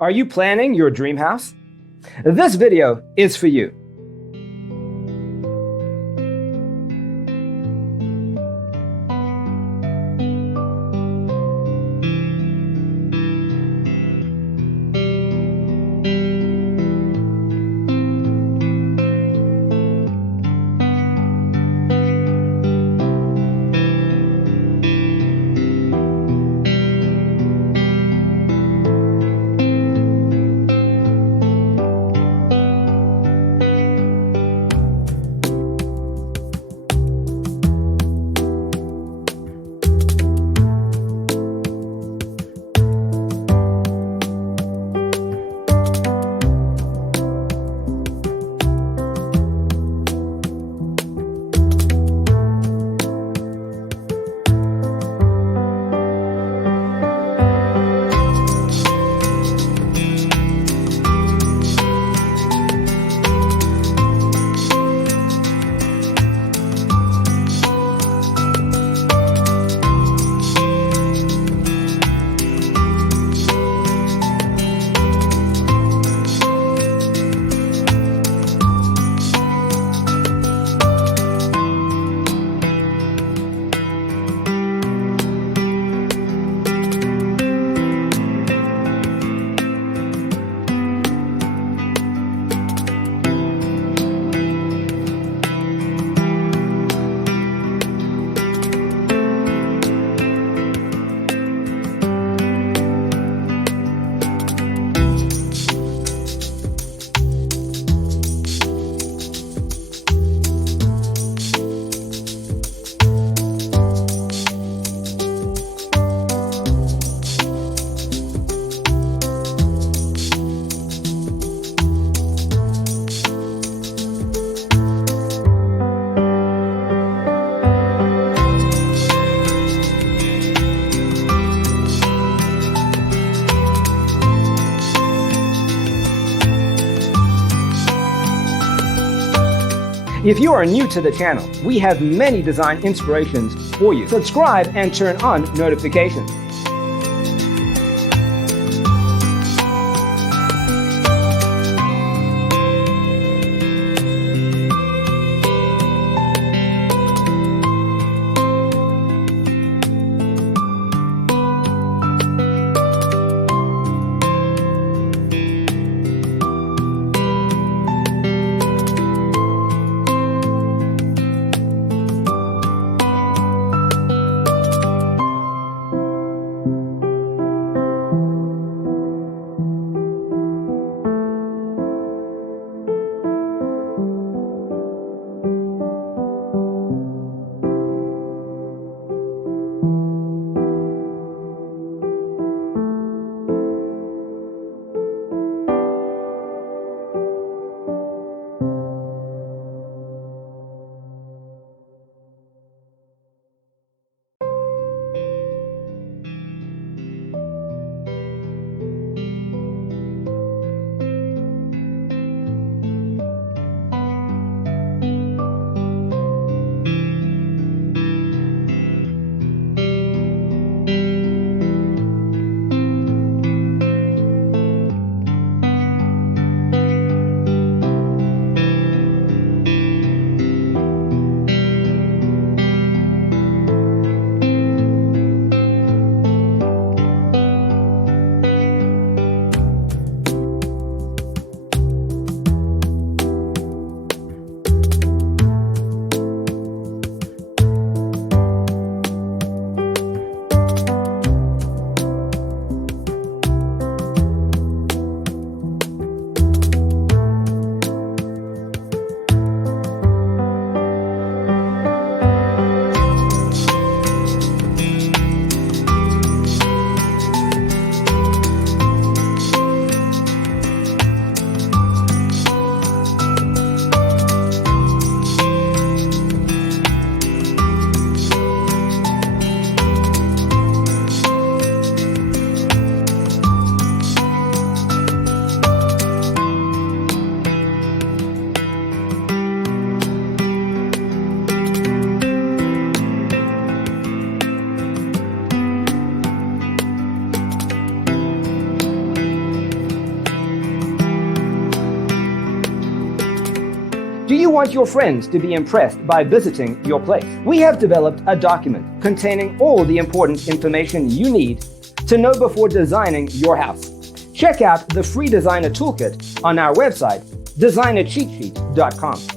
Are you planning your dream house? This video is for you. If you are new to the channel, we have many design inspirations for you. Subscribe and turn on notifications. Do you want your friends to be impressed by visiting your place? We have developed a document containing all the important information you need to know before designing your house. Check out the free designer toolkit on our website, designercheatsheet.com.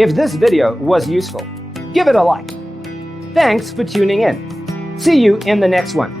If this video was useful, give it a like. Thanks for tuning in. See you in the next one.